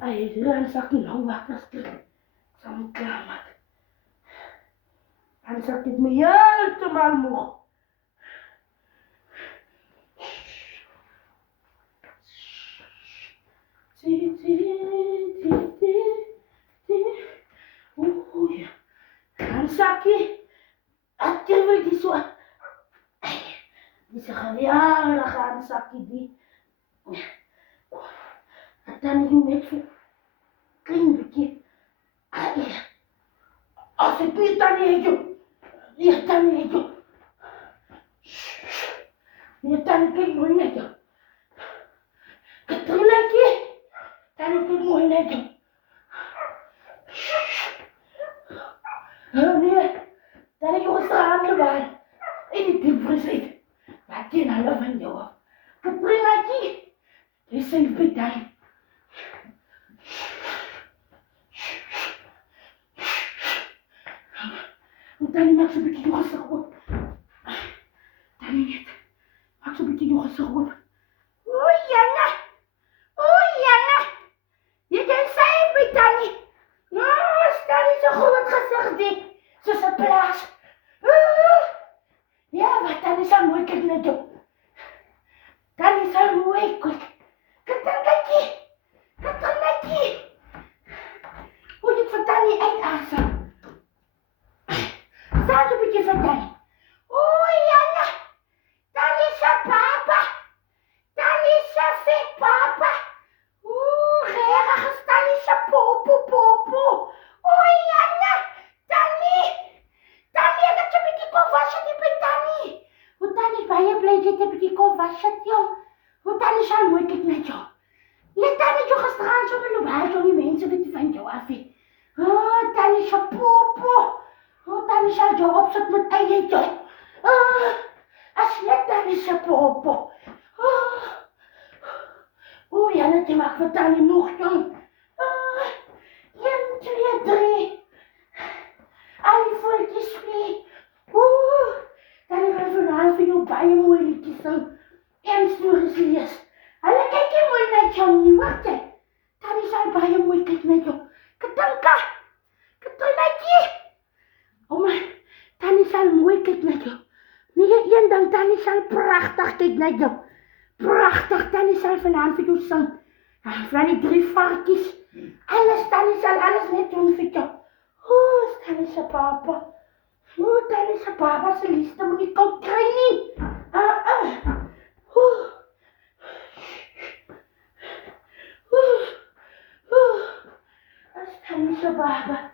Akhirnya sakit nggak sakit sama kiamat. An sakit meyal temanmu. Ya, an sakit. Akhirnya disua. Bisa kalian kan sakit di. Atan yung medyo clean bikin. Asepitan niyo. Lihat niyo. Lihat niyo niyo. Katulaki. Tani niyo niyo. Niya. Tani ko sa ano ba? Ini timpresit. Pati na laban niyo. Katulaki. Isa yung pitan. Tani maksudnya juga sakit. Tani lihat. Maksudnya juga sakit. Oh iya nah. Ya jangan saya bertani. Mas, tani sakit kasakit. Sesebelas. Ya, tani sama ikut najo. Tani sama ikut. Ketang lagi. Udah petani asam. Satu bikin petani. Oh iya nah. Tani sa papa. Tani sa fake papa. Kaya kakastani sa popo. Oh iya nah. Tani agak cepet ko vasat di petani. Tani bayar belajar cepet ko vasat yung. Tani sa wikit na jo. Ya tani jo kastrahan sa malubha jo ni men sa bitifan jo afi. Tani sa popo. Tani sa jo opsat mo tayo jo. Asli tani sa popo. Yan na timak na tani muktong. Yan triyadri. Alifol kispi. Tani kalfunaan fi yung bayo mo ilikisang. Yan snurisilias. Ala kaya mo na dyan ni Warte. Tani sa bayo mo ikit na dyan. Katangka. Katulaki. Tani sa mo ikit na dyan. Yan dang tani sa prachtig kit na dyan. Prachtig tani sa vanaan voor jou sang. Van die 3 varkens. Alles tani sa alles net doen voor jou. Tani sa papa. Tani sa papa sa lista mo ikaw kry ni. Tani sa baba.